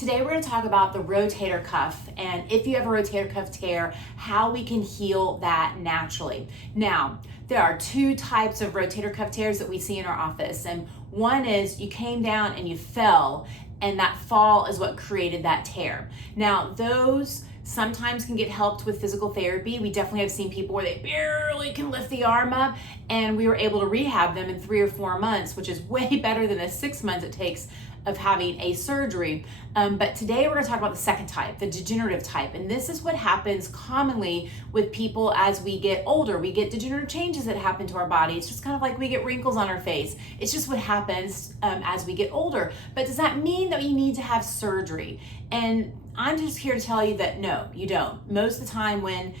Today we're going to talk about the rotator cuff, and if you have a rotator cuff tear, how we can heal that naturally. Now, there are two types of rotator cuff tears that we see in our office, and one is you came down and you fell, and that fall is what created that tear. Now, those sometimes can get helped with physical therapy. We definitely have seen people where they barely can lift the arm up, and we were able to rehab them in 3 or 4 months, which is way better than the 6 months it takes of having a surgery. But today we're going to talk about the second type, the degenerative type. And this is what happens commonly with people as we get older. We get degenerative changes that happen to our body. It's just kind of like we get wrinkles on our face. It's just what happens as we get older. But does that mean that you need to have surgery? And I'm just here to tell you that no, you don't. Most of the time when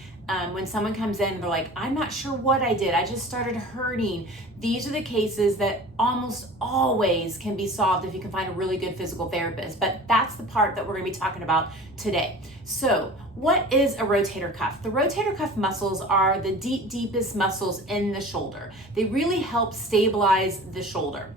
someone comes in and they're like, I'm not sure what I did, I just started hurting. These are the cases that almost always can be solved if you can find a really good physical therapist. But that's the part that we're going to be talking about today. So what is a rotator cuff? The rotator cuff muscles are the deepest muscles in the shoulder. They really help stabilize the shoulder.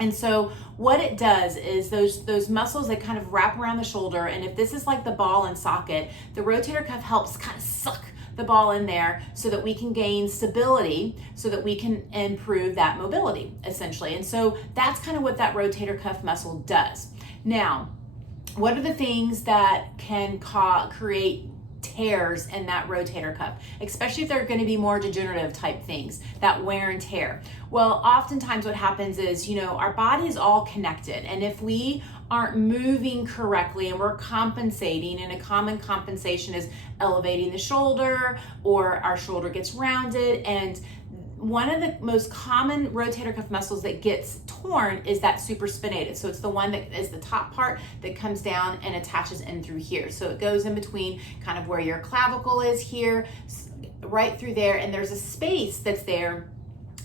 And so what it does is those muscles that kind of wrap around the shoulder, and if this is like the ball and socket, the rotator cuff helps kind of suck the ball in there so that we can gain stability, so that we can improve that mobility, essentially. And so that's kind of what that rotator cuff muscle does. Now, what are the things that can create tears in that rotator cuff, especially if they're going to be more degenerative type things, that wear and tear? Well, oftentimes what happens is, our body is all connected, and if we aren't moving correctly and we're compensating, and a common compensation is elevating the shoulder, or our shoulder gets rounded, and one of the most common rotator cuff muscles that gets torn is that supraspinatus. So it's the one that is the top part that comes down and attaches in through here. So it goes in between kind of where your clavicle is here, right through there, and there's a space that's there,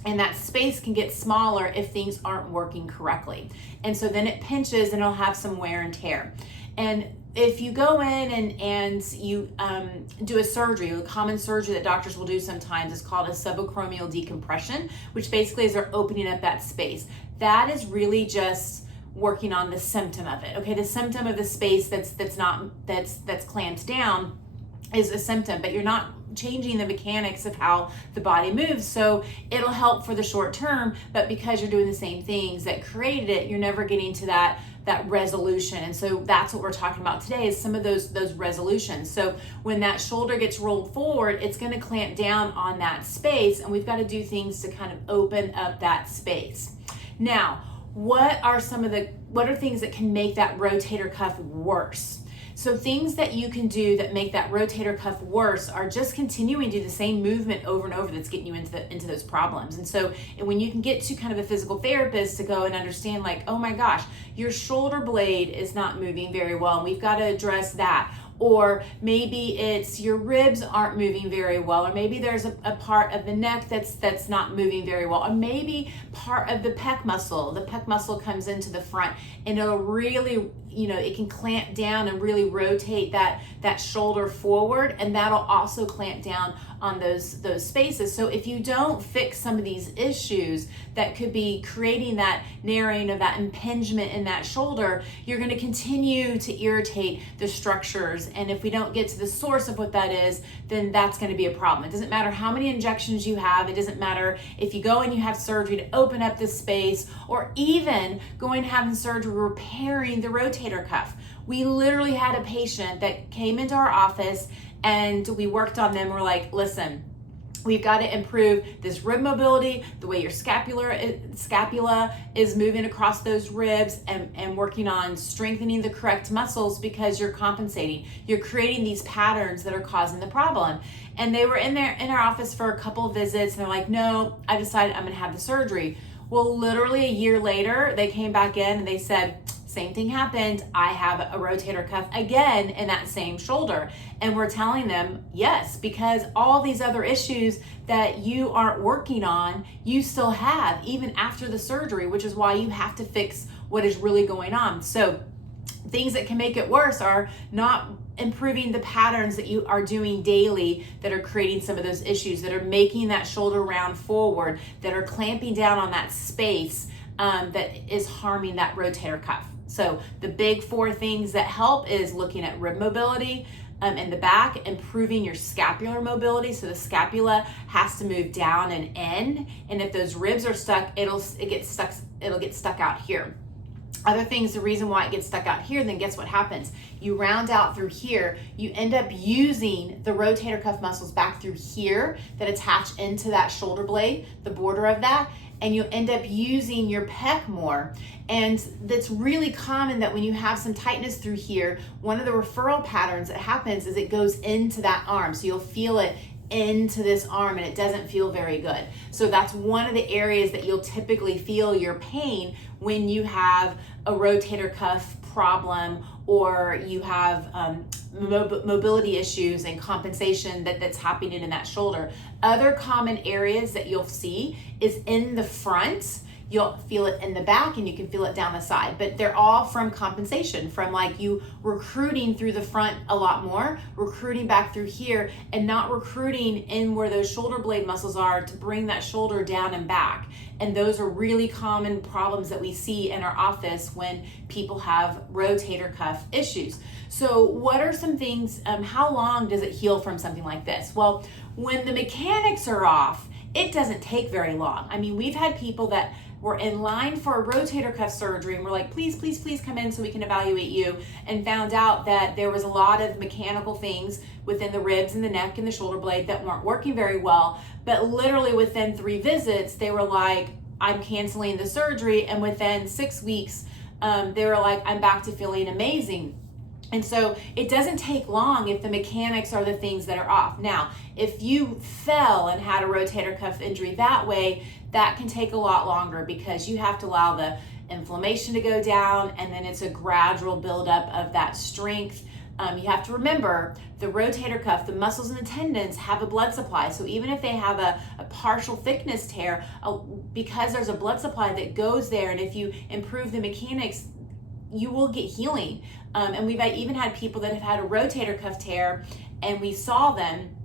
and that space can get smaller if things aren't working correctly. And so then it pinches and it'll have some wear and tear. And if you go in and you do a surgery, a common surgery that doctors will do sometimes is called a subacromial decompression, which basically is they're opening up that space. That is really just working on the symptom of it. Okay, the symptom of the space that's clamped down is a symptom, but you're not changing the mechanics of how the body moves. So it'll help for the short term, but because you're doing the same things that created it, you're never getting to that resolution. And so that's what we're talking about today, is some of those resolutions. So when that shoulder gets rolled forward, it's going to clamp down on that space, and we've got to do things to kind of open up that space. Now, what are things that can make that rotator cuff worse? So things that you can do that make that rotator cuff worse are just continuing to do the same movement over and over that's getting you into those problems. And when you can get to kind of a physical therapist to go and understand, like, oh my gosh, your shoulder blade is not moving very well, and we've got to address that. Or maybe it's your ribs aren't moving very well, or maybe there's a part of the neck that's not moving very well, or maybe part of the pec muscle. The pec muscle comes into the front, and it'll really, it can clamp down and really rotate that shoulder forward, and that'll also clamp down on those spaces. So if you don't fix some of these issues that could be creating that narrowing of that impingement in that shoulder, you're going to continue to irritate the structures. And if we don't get to the source of what that is, then that's going to be a problem. It doesn't matter how many injections you have. It doesn't matter if you go and you have surgery to open up this space, or even going and having surgery repairing the rotator cuff. We literally had a patient that came into our office, and we worked on them. We're like, listen, we've got to improve this rib mobility, the way your scapula is moving across those ribs, and working on strengthening the correct muscles, because you're compensating. You're creating these patterns that are causing the problem. And they were in our office for a couple of visits, and they're like, no, I decided I'm going to have the surgery. Well, literally a year later, they came back in and they said, same thing happened. I have a rotator cuff again in that same shoulder. And we're telling them, yes, because all these other issues that you aren't working on, you still have, even after the surgery, which is why you have to fix what is really going on. So things that can make it worse are not improving the patterns that you are doing daily that are creating some of those issues, that are making that shoulder round forward, that are clamping down on that space that is harming that rotator cuff. So the big 4 things that help is looking at rib mobility in the back, improving your scapular mobility. So the scapula has to move down and in, and if those ribs are stuck, it'll get stuck out here. Other things, the reason why it gets stuck out here, then guess what happens? You round out through here, you end up using the rotator cuff muscles back through here that attach into that shoulder blade, the border of that, and you end up using your pec more. And that's really common that when you have some tightness through here, one of the referral patterns that happens is it goes into that arm. So you'll feel it into this arm and it doesn't feel very good. So that's one of the areas that you'll typically feel your pain when you have a rotator cuff problem or you have mobility issues and compensation that's happening in that shoulder. Other common areas that you'll see is in the front. You'll feel it in the back and you can feel it down the side, but they're all from compensation, from like you recruiting through the front a lot more, recruiting back through here, and not recruiting in where those shoulder blade muscles are to bring that shoulder down and back. And those are really common problems that we see in our office when people have rotator cuff issues. So what are some things, how long does it heal from something like this? Well, when the mechanics are off, it doesn't take very long. I mean, we've had people that were in line for a rotator cuff surgery and we're like, please, please, please come in so we can evaluate you, and found out that there was a lot of mechanical things within the ribs and the neck and the shoulder blade that weren't working very well. But literally within 3 visits, they were like, I'm canceling the surgery. And within 6 weeks, they were like, I'm back to feeling amazing. And so it doesn't take long if the mechanics are the things that are off. Now, if you fell and had a rotator cuff injury that way, that can take a lot longer because you have to allow the inflammation to go down, and then it's a gradual buildup of that strength. You have to remember the rotator cuff, the muscles and the tendons have a blood supply. So even if they have a partial thickness tear, because there's a blood supply that goes there, and if you improve the mechanics, you will get healing. And we've even had people that have had a rotator cuff tear and we saw them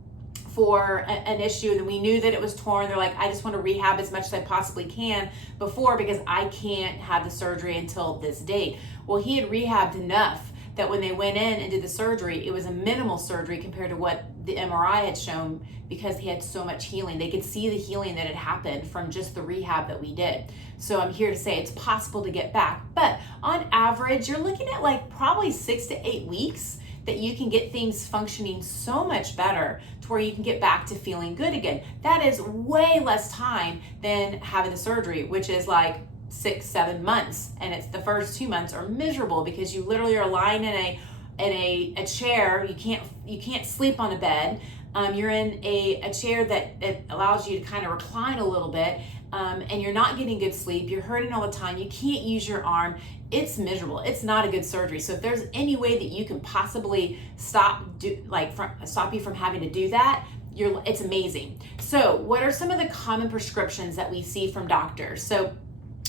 for an issue and we knew that it was torn. They're like, I just want to rehab as much as I possibly can before because I can't have the surgery until this date. Well, he had rehabbed enough that when they went in and did the surgery, it was a minimal surgery compared to what the MRI had shown because he had so much healing. They could see the healing that had happened from just the rehab that we did. So I'm here to say it's possible to get back. But on average, you're looking at like probably 6 to 8 weeks that you can get things functioning so much better to where you can get back to feeling good again. That is way less time than having the surgery, which is like 6-7 months, and it's the first 2 months are miserable because you literally are lying in a chair. You can't sleep on a bed. You're in a chair that allows you to kind of recline a little bit, and you're not getting good sleep. You're hurting all the time. You can't use your arm. It's miserable. It's not a good surgery. So if there's any way that you can possibly stop you from having to do that, it's amazing. So what are some of the common prescriptions that we see from doctors? So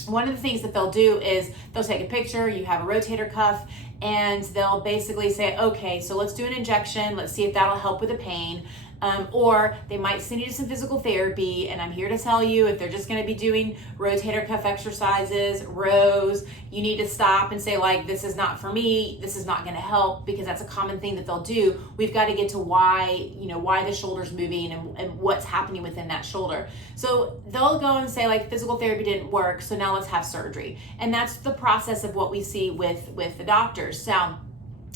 one of the things that they'll do is they'll take a picture, you have a rotator cuff, and they'll basically say, okay, so let's do an injection. Let's see if that'll help with the pain. Or they might send you to some physical therapy, and I'm here to tell you if they're just going to be doing rotator cuff exercises, rows, you need to stop and say like, this is not for me, this is not going to help, because that's a common thing that they'll do. We've got to get to why the shoulder's moving and what's happening within that shoulder. So they'll go and say like, physical therapy didn't work, so now let's have surgery. And that's the process of what we see with the doctors. So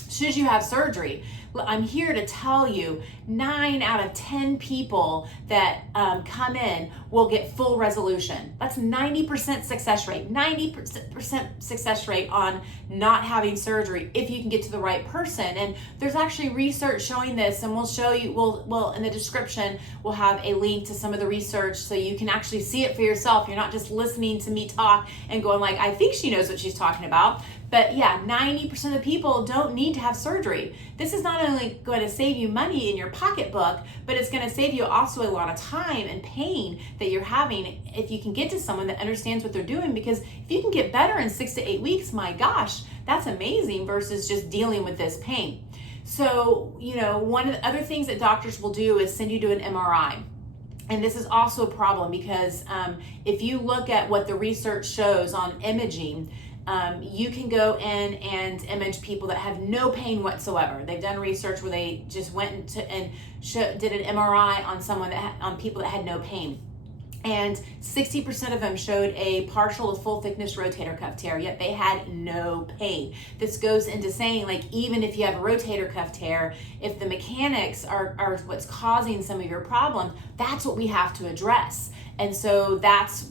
should you have surgery? I'm here to tell you 9 out of 10 people that come in will get full resolution. That's 90% success rate, 90% success rate on not having surgery if you can get to the right person. And there's actually research showing this, and we'll show you, we'll in the description, we'll have a link to some of the research so you can actually see it for yourself. You're not just listening to me talk and going like, I think she knows what she's talking about. But yeah, 90% of the people don't need to have surgery. This is not only going to save you money in your pocketbook, but it's going to save you also a lot of time and pain that you're having if you can get to someone that understands what they're doing. Because if you can get better in 6 to 8 weeks, my gosh, that's amazing versus just dealing with this pain. So, one of the other things that doctors will do is send you to an MRI. And this is also a problem because if you look at what the research shows on imaging, You can go in and image people that have no pain whatsoever. They've done research where they just went did an MRI on on people that had no pain. And 60% of them showed a partial to full thickness rotator cuff tear, yet they had no pain. This goes into saying, like, even if you have a rotator cuff tear, if the mechanics are what's causing some of your problems, that's what we have to address. And so that's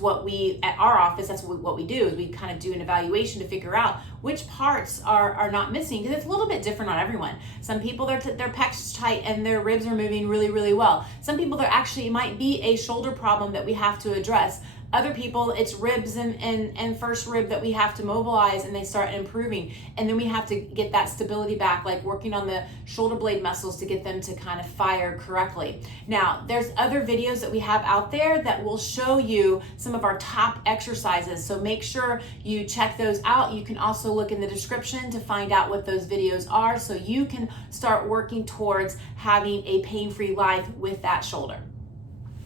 what we, at our office, that's what we do, is we kind of do an evaluation to figure out which parts are not missing, because it's a little bit different on everyone. Some people, their pecs tight and their ribs are moving really, really well. Some people, there actually might be a shoulder problem that we have to address. Other people, it's ribs and first rib that we have to mobilize, and they start improving. And then we have to get that stability back, like working on the shoulder blade muscles to get them to kind of fire correctly. Now, there's other videos that we have out there that will show you some of our top exercises. So make sure you check those out. You can also look in the description to find out what those videos are, so you can start working towards having a pain-free life with that shoulder.